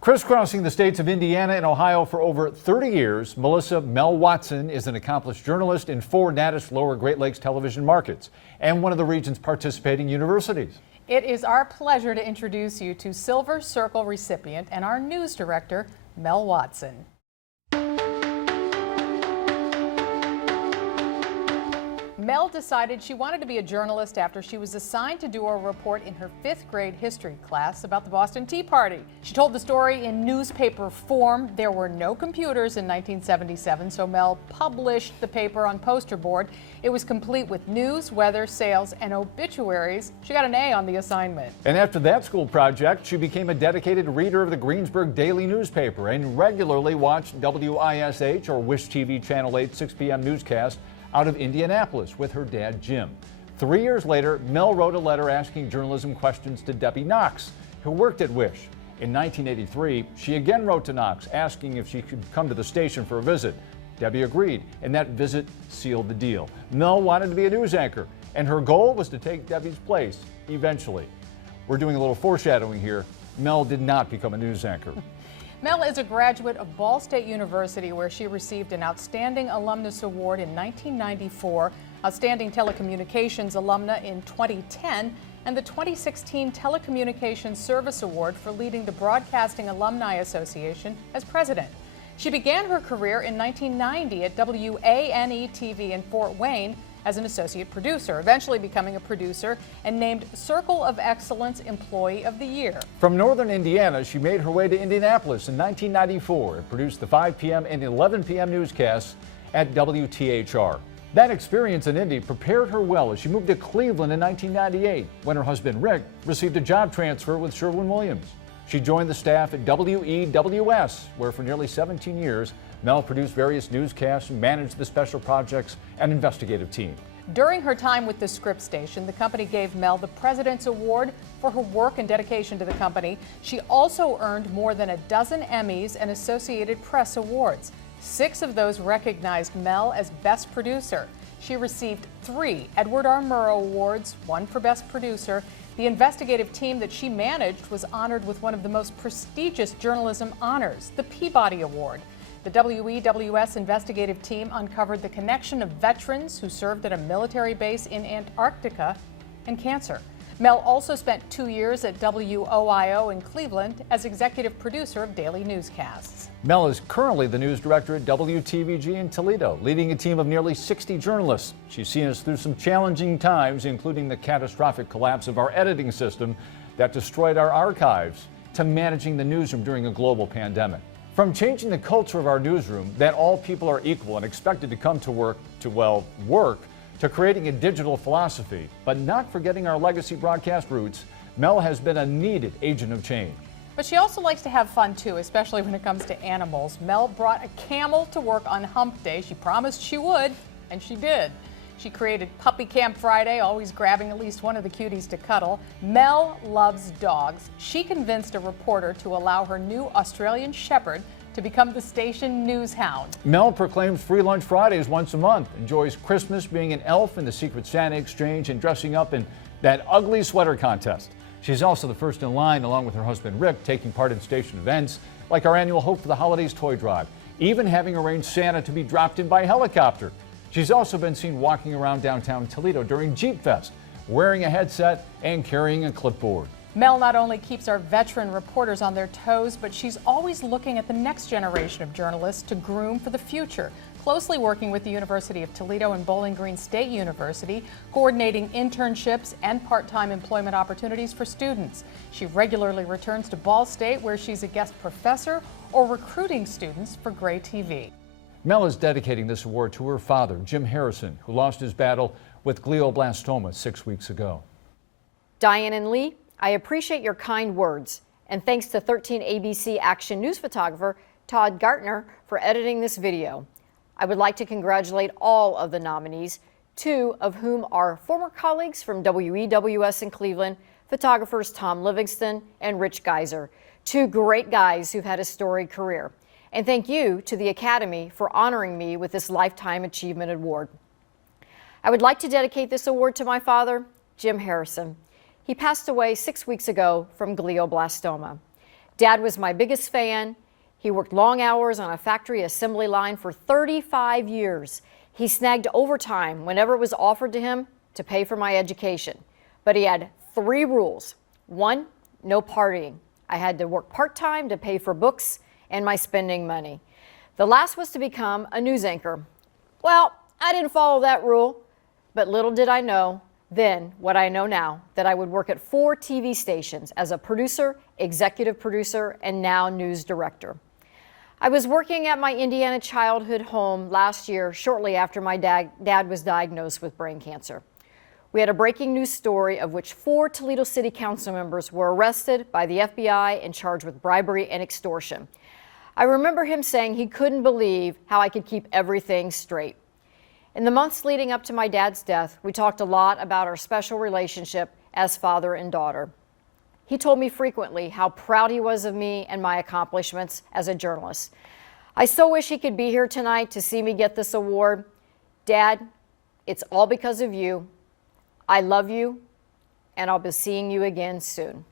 Crisscrossing the states of Indiana and Ohio for over 30 years, Melissa Mel Watson is an accomplished journalist in 4 Nattish Lower Great Lakes television markets and one of the region's participating universities. It is our pleasure to introduce you to Silver Circle recipient and our news director, Mel Watson. Mel decided she wanted to be a journalist after she was assigned to do a report in her 5th grade history class about the Boston Tea Party. She told the story in newspaper form. There were no computers in 1977, so Mel published the paper on poster board. It was complete with news, weather, sales, and obituaries. She got an A on the assignment. And after that school project, she became a dedicated reader of the Greensburg Daily newspaper and regularly watched WISH or WISH TV Channel 8 6 p.m. newscast out of Indianapolis with her dad, Jim. 3 years later, Mel wrote a letter asking journalism questions to Debbie Knox, who worked at WISH. In 1983, she again wrote to Knox asking if she could come to the station for a visit. Debbie agreed, and that visit sealed the deal. Mel wanted to be a news anchor, and her goal was to take Debbie's place eventually. We're doing a little foreshadowing here. Mel did not become a news anchor. Mel is a graduate of Ball State University, where she received an Outstanding Alumnus Award in 1994, Outstanding Telecommunications Alumna in 2010, and the 2016 Telecommunications Service Award for leading the Broadcasting Alumni Association as president. She began her career in 1990 at WANE-TV in Fort Wayne as an associate producer, eventually becoming a producer and named Circle of Excellence Employee of the Year. From northern Indiana, she made her way to Indianapolis in 1994 and produced the 5 p.m. and 11 p.m. newscasts at WTHR. That experience in Indy prepared her well as she moved to Cleveland in 1998 when her husband Rick received a job transfer with Sherwin-Williams. She joined the staff at WEWS, where for nearly 17 years, Mel produced various newscasts, managed the special projects and investigative team. During her time with the Scripps station, the company gave Mel the President's Award for her work and dedication to the company. She also earned more than a dozen Emmys and Associated Press awards. 6 of those recognized Mel as Best Producer. She received 3 Edward R. Murrow Awards, 1 for Best Producer. The investigative team that she managed was honored with one of the most prestigious journalism honors, the Peabody Award. The WEWS investigative team uncovered the connection of veterans who served at a military base in Antarctica and cancer. Mel also spent 2 years at WOIO in Cleveland as executive producer of daily newscasts. Mel is currently the news director at WTVG in Toledo, leading a team of nearly 60 journalists. She's seen us through some challenging times, including the catastrophic collapse of our editing system that destroyed our archives, to managing the newsroom during a global pandemic. From changing the culture of our newsroom, that all people are equal and expected to come to work, to creating a digital philosophy, but not forgetting our legacy broadcast roots, Mel has been a needed agent of change. But she also likes to have fun too, especially when it comes to animals. Mel brought a camel to work on Hump Day. She promised she would, and she did. She created Puppy Camp Friday, always grabbing at least one of the cuties to cuddle. Mel loves dogs. She convinced a reporter to allow her new Australian Shepherd to become the station news hound. Mel proclaims Free Lunch Fridays once a month, enjoys Christmas being an elf in the Secret Santa exchange and dressing up in that ugly sweater contest. She's also the first in line, along with her husband Rick, taking part in station events like our annual Hope for the Holidays toy drive, even having arranged Santa to be dropped in by helicopter. She's also been seen walking around downtown Toledo during Jeep Fest, wearing a headset and carrying a clipboard. Mel not only keeps our veteran reporters on their toes, but she's always looking at the next generation of journalists to groom for the future, closely working with the University of Toledo and Bowling Green State University, coordinating internships and part-time employment opportunities for students. She regularly returns to Ball State, where she's a guest professor or recruiting students for Gray TV. Mel is dedicating this award to her father, Jim Harrison, who lost his battle with glioblastoma 6 weeks ago. Diane and Lee, I appreciate your kind words, and thanks to 13 ABC Action News photographer Todd Gartner for editing this video. I would like to congratulate all of the nominees, 2 of whom are former colleagues from WEWS in Cleveland, photographers Tom Livingston and Rich Geiser, 2 great guys who've had a storied career. And thank you to the Academy for honoring me with this Lifetime Achievement Award. I would like to dedicate this award to my father, Jim Harrison. He passed away 6 weeks ago from glioblastoma. Dad was my biggest fan. He worked long hours on a factory assembly line for 35 years. He snagged overtime whenever it was offered to him to pay for my education. But he had 3 rules. 1, no partying. I had to work part-time to pay for books and my spending money. The last was to become a news anchor. Well, I didn't follow that rule, but little did I know then what I know now, that I would work at 4 TV stations as a producer, executive producer, and now news director. I was working at my Indiana childhood home last year, shortly after my dad was diagnosed with brain cancer. We had a breaking news story of which 4 Toledo City Council members were arrested by the FBI and charged with bribery and extortion. I remember him saying he couldn't believe how I could keep everything straight. In the months leading up to my dad's death, we talked a lot about our special relationship as father and daughter. He told me frequently how proud he was of me and my accomplishments as a journalist. I so wish he could be here tonight to see me get this award. Dad, it's all because of you. I love you, and I'll be seeing you again soon.